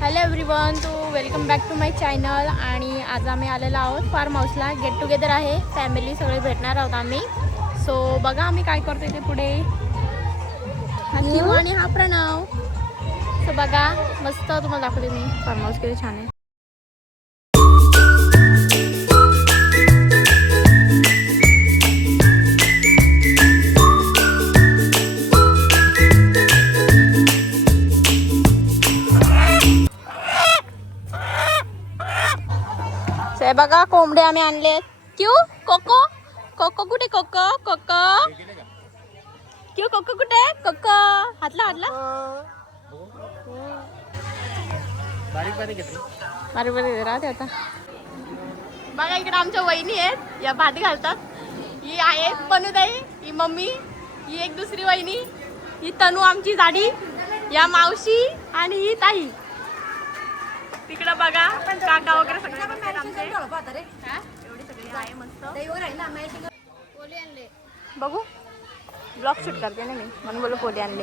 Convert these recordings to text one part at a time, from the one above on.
Hello everyone, welcome back to my channel. आणि आज आम्ही आलेलो आहोत फार्म हाऊसला. गेट टुगेदर आहे, फॅमिली सगळे भेटणार आहोत आम्ही. सो बघा आम्ही काय करतोय ते पुढे. हा किव आणि हा प्रणव. सो बघा, मस्त तुम्हाला दाखवते मी फार्म हाऊस किती छान आहे. हे बघा कोंबडे आम्ही आणले. क्यू कोको कोको कुठे? कोको कोको क्यू कोको कुठे? कोको हातला हातला बारीक बारीक राहते आता. बघा इकडे आमच्या वहिनी आहेत, या भात घालतात. ही आहे पनुताई, ही मम्मी, ही एक दुसरी वहिनी, ही तनू आमची जाडी, या मावशी आणि ही ताई. तिकडं बघा काका वगैरे सगळे एवढी सगळी आहे मस्त. बघू ब्लॉग शूट करते ना मी, म्हणून बोलू पोले आणले.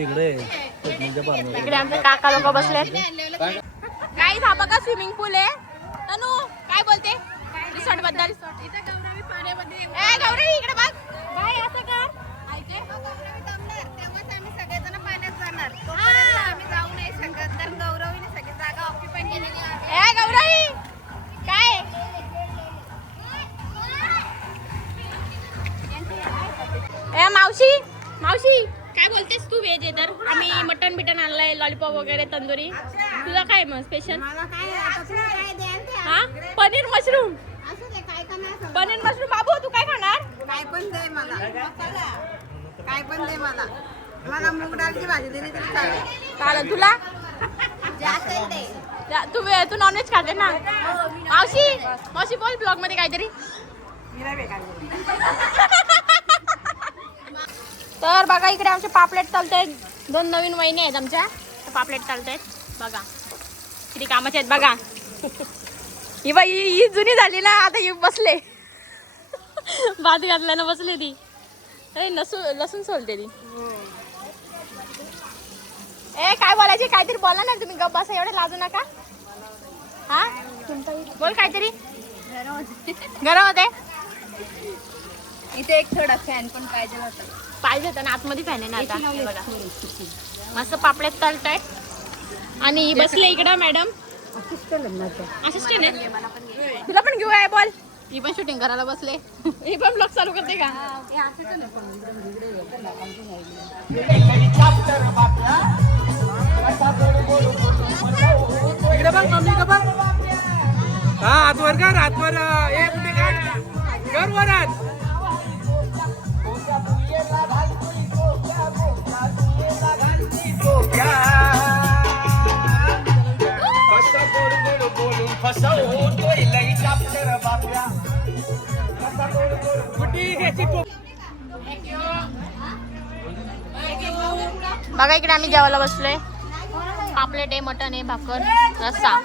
इकडे आमचे काका लोक बसले. काही हा बघा स्विमिंग पूल आहे. तनू काय बोलते रिसॉर्ट बद्दल? गौरवी इकडे बघ. काय असं कर सगळेजण पाण्यात जाणार, आम्ही जाऊ नाही शकत कारण गौरवीने सगळी जागा ऑक्युपाय केलेली आहे. गौरवी काय मावशी मावशी काय बोलतेस तू? व्हेज आहे तर आम्ही मटन बिटन आणलंय, लॉलीपॉप वगैरे तंदुरी. तुझं काय मग स्पेशल? हा पनीर मशरूम. पनीर मशरूम. बाबू तू काय खाणार? काय पण दे मला, काय पण दे मला. मला मूग डाळची भाजी दिली तरी चालेल. चालेल तुला. तू नॉनव्हेज खाते ना? मावशी मावशी बोल ब्लॉग मध्ये काहीतरी. तर बघा इकडे आमचे पापलेट चालत आहेत. 2 नवीन वहिनी आहेत आमच्या, पापलेट चालत आहेत. बघा किती कामाचे आहेत बघा. ही बाई ही जुनी झाली ना, आता ही बसले भात घातल्यानं बसले ती. लसूण सोलते ती. काय बोलायचे? काहीतरी बोला ना तुम्ही. गप्प बसा, एवढे लाजू नका. हा बोल काहीतरी. गरम होते इथे एक थोडा फॅन पण पाहिजे होता ना. आतमध्ये फॅन आहे ना आता. बघा मस्त पापड्यात तळत आहेत. आणि ही बसले इकडं मॅडम असिस्टंट आहे. तुला पण घेऊ आहे बोल. ती पण शूटिंग करायला बसले. ही पण ब्लॉग चालू करते का? इकडे बघ मम्मी का बघ. हा हातवर कर, हातवर. एक कुठे काढ कर वरात. बघा इकडे आम्ही जेवायला बसलोय. पापलेट आहे, मटन आहे, भाकर, रस्सा.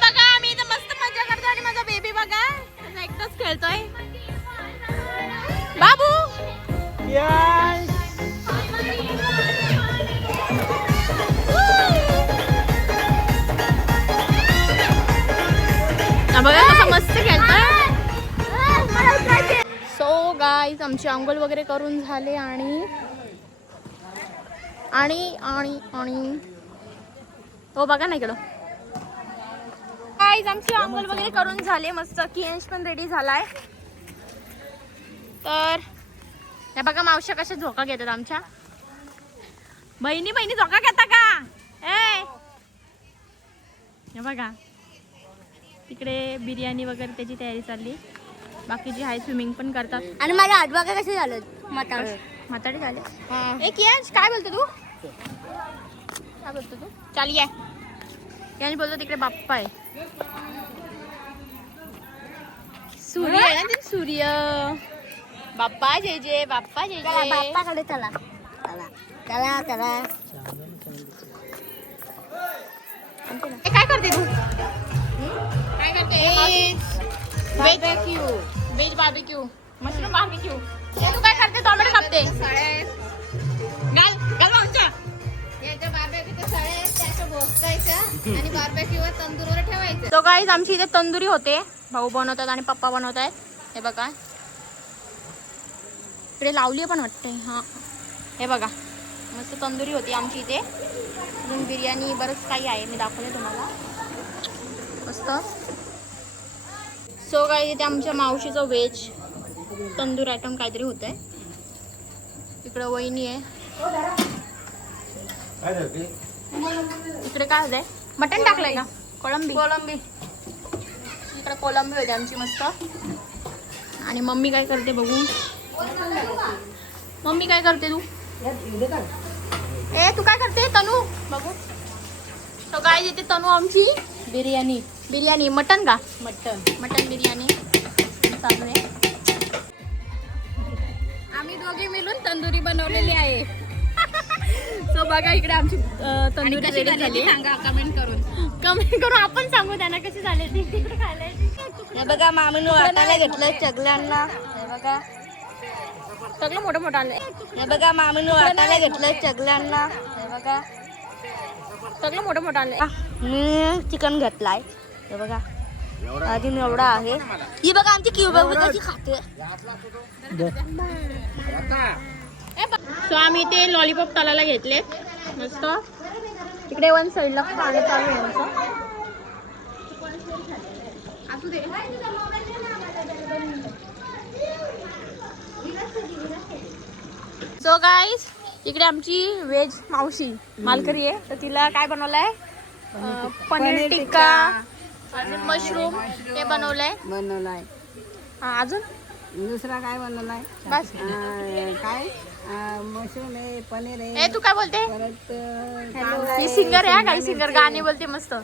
बघा आम्ही इथं मस्त मजा करतो. आणि माझा बेबी बघा एकटाच खेळतोय. बाबू बघा कसं मस्त खेळतोय. सो गाईज आमची अंघोळ वगैरे करून झाले. आणि आणि आणि आणि हो बघा ना इकडं. गाईज आमची अंघोळ वगैरे करून झाले. मस्त कियांश पण रेडी झालाय. तर हे बघा मावश्या कशा झोका घेतात आमच्या. बहिणी बहिणी झोका घेता का? हे बघा तिकडे बिर्याणी वगैरे त्याची तयारी चालली. बाकीची आहे स्विमिंग पण करतात. आणि माझे हात बघा कसे झाले, म्हाताडे झाले. एक यश काय बोलतो तू? काय बोलतो तू? चाल ये. याने बोलतो तिकडे बाप्पा आहे. सूर्य आहे ना ते, सूर्य. बाप्पा जय जय, बाप्पा जय जय. बाप्पाकडे चला चला चला. काय करते तू? काय करते? Barbecue veg barbecue, mushroom barbecue. तू काय करते? टोमॅटो कापते. सळ्या आहेत. घाल घाल मागच्या. याच्या बार्बेक्यूच्या सळ्या आहेत, त्याच्या भोसकायच्या आणि बार्बेक्यूवर तंदूरवर ठेवायचं. तो गाईज आमची इथे तंदुरी होते. भाऊ बनवतात आणि पप्पा बनवतात. हे बघा इकडे लावली पण वाटते. हां हे बघा मस्त तंदुरी होती आमची इथे. अजून बिर्याणी बरंच काही आहे, मी दाखवले तुम्हाला मस्त. सो गाईज इथे आमच्या मावशीचं व्हेज तंदूर आयटम काहीतरी होत आहे. इकडं वहिनी आहे. इकडे काय होतंय? मटण टाकलंय का? कोळंबी. इकडे कोळंबी होते आमची मस्त. आणि मम्मी काय करते बघू. मम्मी काय करते तू? तू काय करते तनू? बघू. तो काय इथे तनू आमची बिर्याणी मटन का? मटन बिर्याणी चालू आहे. आम्ही दोघे मिळून तंदुरी बनवलेली आहे. सो बघा इकडे आमची तंदुरी रेडी झाली. सांगा कमेंट करून. आपण सांगू त्यांना कशी झाली ती. तिकडे खायला हे बघा मामीनं वाटायला घेतलंय चगल्यांना. हे बघा सगळं मोठं मोठं आलंय. हे बघा मामीनं वाटायला घेतलंय चगल्यांना. हे बघा सगळं मोठं मोठं आलंय. मी चिकन घेतलाय. हे बघा अजून एवढा आहे. ही बघा आमची क्यूब कशी खाते. सो आम्ही ते लॉलीपॉप तलाला घेतले मस्त. इकडे वन साईडला पाणी चालू आहे आमचं. सो गाईज इकडे आमची व्हेज मावशी मालकरी आहे. तर तिला काय बनवलंय? पनीर टिक्का अजून मशरूम हे बनवलंय. अजून दुसरा काय बनवलाय? बस. काय मशरूम आहे, पनीर आहे. तू काय बोलते? परत ही सिंगर आहे. काही सिंगर गाणी बोलते मस्त.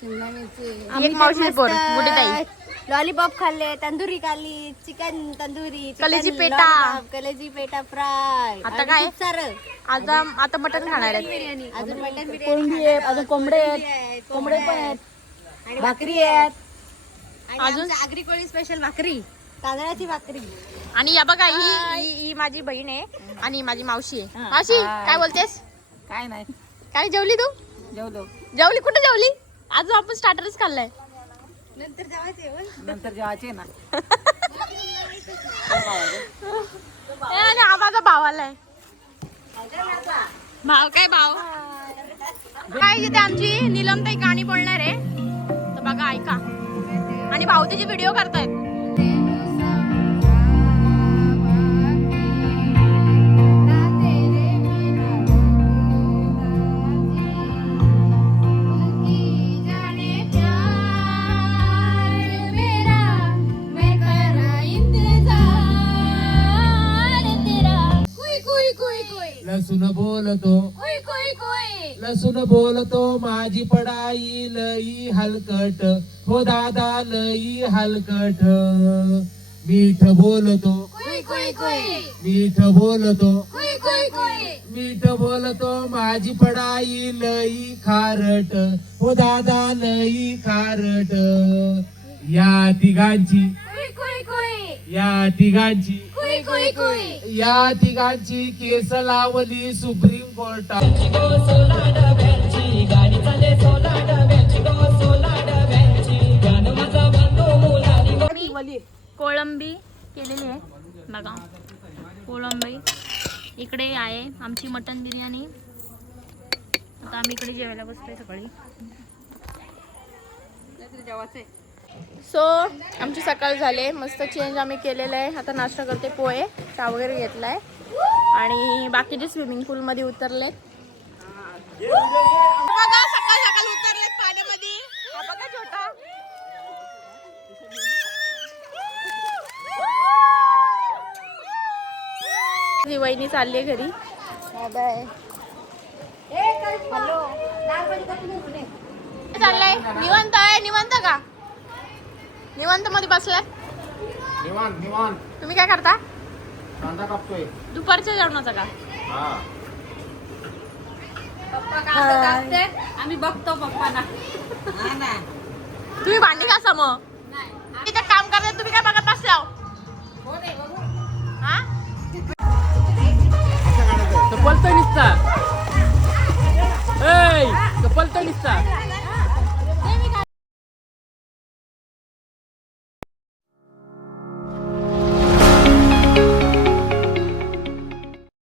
शिमला मिरची. एक मावशी पोर मोठी ताई. लॉलीपॉप खाल्ले, तंदुरी खाल्ली, चिकन तंदुरी, कलेजी चिकन पेटा. लॉलीपॉप, कलेजी पेटा फ्राय. आता काय? खूप सारं. आता मटन खाणार आहेत. अजून मटन बिर्याणी कोळंबी आहे, अजून कोंबडे आहेत, कोंबडे पण आहेत, आणि भाकरी आहेत. आणि अजून आगरी कोळी स्पेशल भाकरी, तांदळाची भाकरी. आणि या बघा ही माझी बहीण आहे आणि ही माझी मावशी आहे. मावशी काय बोलतेस? काय नाही, काय जेवली तू? जेवलो. जेवली? कुठे जेवली? आज आपण स्टार्टरच खाल्लाय. नंतर जेवायचे हो. नंतर जेवायचे ना. हा माझा भाव आलाय. भाव काय भाव? काय जिथे आमची नीलमताई गाणी बोलणार आहे तर बघा ऐका. आणि भाऊ तिचे व्हिडिओ करतायत. लसूण बोलतो, लसूण बोलतो, माझी पडाई लई हलकट, हो दादा लई हलकट. मीठ बोलतो, मीठ बोलतो, मीठ बोलतो, माझी पडाई लई खारट, हो दादा लई खारट. या तिघांची, या तिघांची, या तिघांची केस लावली सुप्रीम कोर्टात. कोळंबी केलेली आहे बघा. कोळंबी इकडे आहे आमची मटन बिर्याणी. आता आम्ही इकडे जेवायला बसतोय सकाळी. सो आमची सकाळ झाले. मस्त चेंज आम्ही केलेलं आहे. आता नाश्ता करते, पोहे चहा वगैरे घेतलाय आणि बाकीचे स्विमिंग पूल मध्ये उतरले. बघा सकाळ सकाळ उतरलेत पाण्यामध्ये. हा बघा छोटा. ही वहिनी चालली आहे घरी. चाललाय निवांत आहे. निवांत का? निवांत मध्ये बसलाय. निवांत निवांत. तुम्ही काय करता? कांदा कापतोय. दुपारच्या जेवणाचा का? आम्ही बघतो पप्पांना. तुम्ही भांडी घासा मग. तिथे काम करता तुम्ही काय बघत बसलाव? हा तो पलतोय निसता. तो पलतोय निसता.